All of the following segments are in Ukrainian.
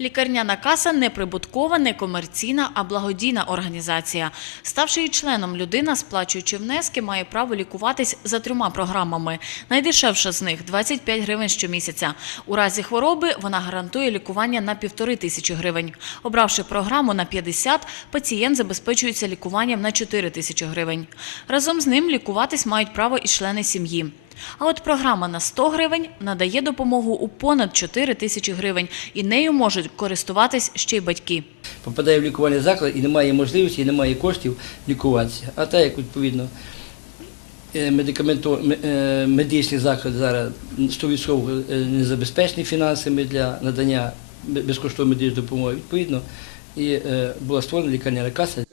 Лікарняна каса неприбуткова, некомерційна, а благодійна організація. Ставши її членом, людина, сплачуючи внески, має право лікуватись за трьома програмами. Найдешевша з них – 25 гривень щомісяця. У разі хвороби вона гарантує лікування на півтори тисячі гривень. Обравши програму на 50, пацієнт забезпечується лікуванням на 4 тисячі гривень. Разом з ним лікуватись мають право і члени сім'ї. А от програма на 100 гривень надає допомогу у понад 4 тисячі гривень, і нею можуть користуватись ще й батьки. попадає в лікувальний заклад і немає можливості, і немає коштів лікуватися. А так як відповідно е, е, медичний заклад зараз 100% не забезпечений фінансами для надання безкоштовної медичної допомоги, відповідно, і е, була створена лікарняна каса.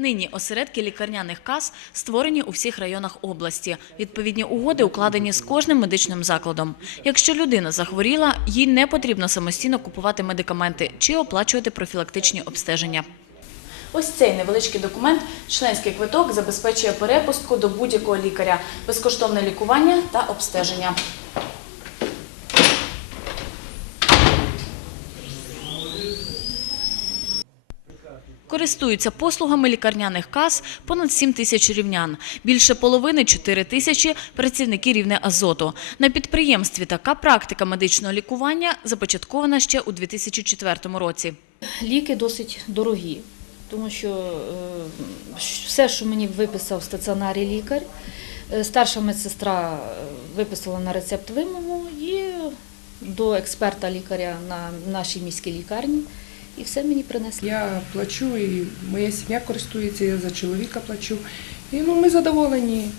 Нині осередки лікарняних кас створені у всіх районах області. Відповідні угоди укладені з кожним медичним закладом. Якщо людина захворіла, їй не потрібно самостійно купувати медикаменти чи оплачувати профілактичні обстеження. Ось цей невеличкий документ, членський квиток, забезпечує перепустку до будь-якого лікаря, безкоштовне лікування та обстеження. Користуються послугами лікарняних кас понад 7 тисяч рівнян. Більше половини 4 тисячі працівники рівне азоту. На підприємстві така практика медичного лікування започаткована ще у 2004 році. Ліки досить дорогі, тому що е, все, що мені виписав в лікар, е, старша медсестра е, виписала на рецепт вимогу і до експерта лікаря на нашій міській лікарні, і все мені принесли. Я плачу, і моя сім'я користується, я за чоловіка плачу. І ну, ми задоволені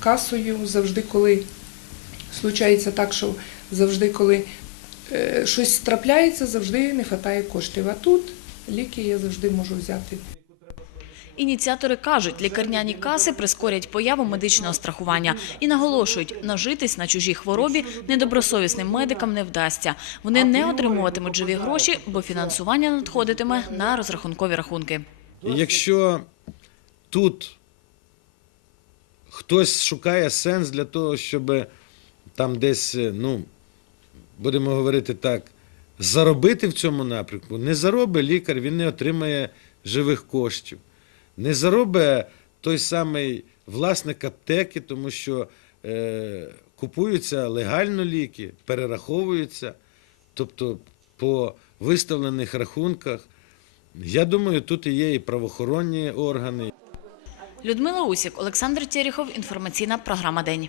касою завжди, коли случається так, що завжди, коли е, щось трапляється, завжди не вистачає коштів. А тут ліки я завжди можу взяти. Ініціатори кажуть, лікарняні каси прискорять появу медичного страхування і наголошують, нажитись на чужій хворобі недобросовісним медикам не вдасться. Вони не отримуватимуть живі гроші, бо фінансування надходитиме на розрахункові рахунки. Якщо тут хтось шукає сенс для того, щоб там десь, е, ну, будемо говорити так, заробити в цьому напрямку, не заробить лікар, він не отримає живих коштів. Не заробить той самий власник аптеки, тому що е, купуються легально ліки, перераховуються, тобто по виставлених рахунках. Я думаю, тут і є і правоохоронні органи, Людмила Усік, Олександр Терехов, інформаційна програма День.